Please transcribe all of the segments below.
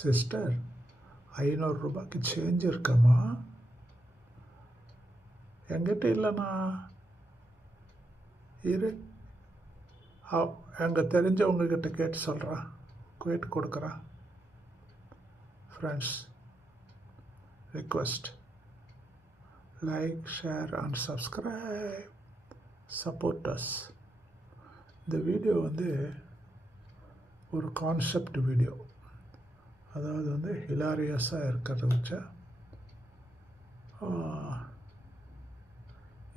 Sister ஐநூறு ரூபாய்க்கு change இருக்கம்மா என்கிட்ட இல்லைண்ணா. இரு. எங்கே தெரிஞ்சவங்கக்கிட்ட கேட்டு சொல்கிறேன் கேட்டு கொடுக்குறேன். Friends request like share and subscribe supporters இந்த வீடியோ வந்து ஒரு கான்செப்ட் வீடியோ அதாவது வந்து ஹிலாரியஸாக இருக்கிறத வச்ச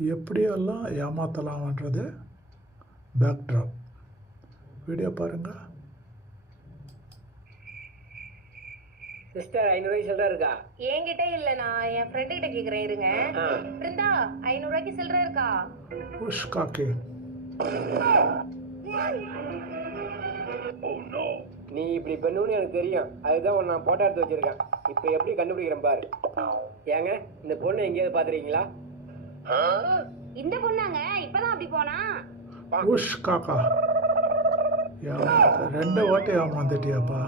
எப்படியெல்லாம் ஏமாற்றலாம்ன்றது பேக்ட்ராப் வீடியோ பாருங்கள் சிஸ்டர் ஐநூறுவாய்க்கு சில்லற இருக்கா? என்கிட்ட இல்ல நான் என் ஃப்ரெண்டு கிட்ட கேக்குறேன் இருங்க. ஆ. பிருந்தா ஐநூறு ரூபாய்க்கு சில்லற இருக்கா? உஷ் காக்கே நீ இப்படி பண்ணுன்னு எனக்கு தெரியும். அதுதான் உன்னை நான் போட்டோ எடுத்து வச்சிருக்கேன். இப்போ எப்படி கண்டுபிடிக்கிறேன் பாரு. ஏங்க இந்த பொண்ணு எங்கேயாவது பார்த்துருக்கீங்களா? இந்த பொண்ணாங்க இப்பதான் அப்படி போனா? உஷ் காக்கா. ரெண்டு வாட்டி ஏமாந்துட்டியாப்பா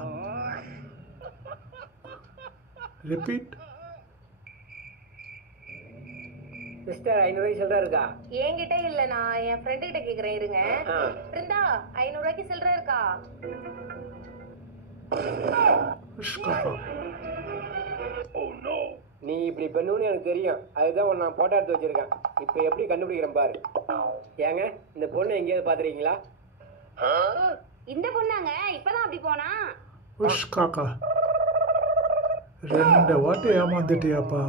ரிப்பீட் சிஸ்டர் ஐநூறுவாய்க்கு சில்லற இருக்கா? என்கிட்ட இல்ல நான் என் ஃப்ரெண்டு கிட்ட கேக்குறேன் இருங்க. ஆ. பிருந்தா ஐநூறு ரூபாய்க்கு சில்லற இருக்கா? நீ இப்படி பண்ணுன்னு எனக்கு தெரியும். அதுதான் உன்னை நான் போட்டோ எடுத்து வச்சிருக்கேன். இப்போ எப்படி கண்டுபிடிக்கிறேன் பாரு. ஏங்க இந்த பொண்ணு எங்கேயாவது பார்த்துருக்கீங்களா? இந்த பொண்ணாங்க இப்பதான் அப்படி போனா? உஷ் காக்கா ரெண்டு வாட்டி ஏமாந்துட்டியாப்பா.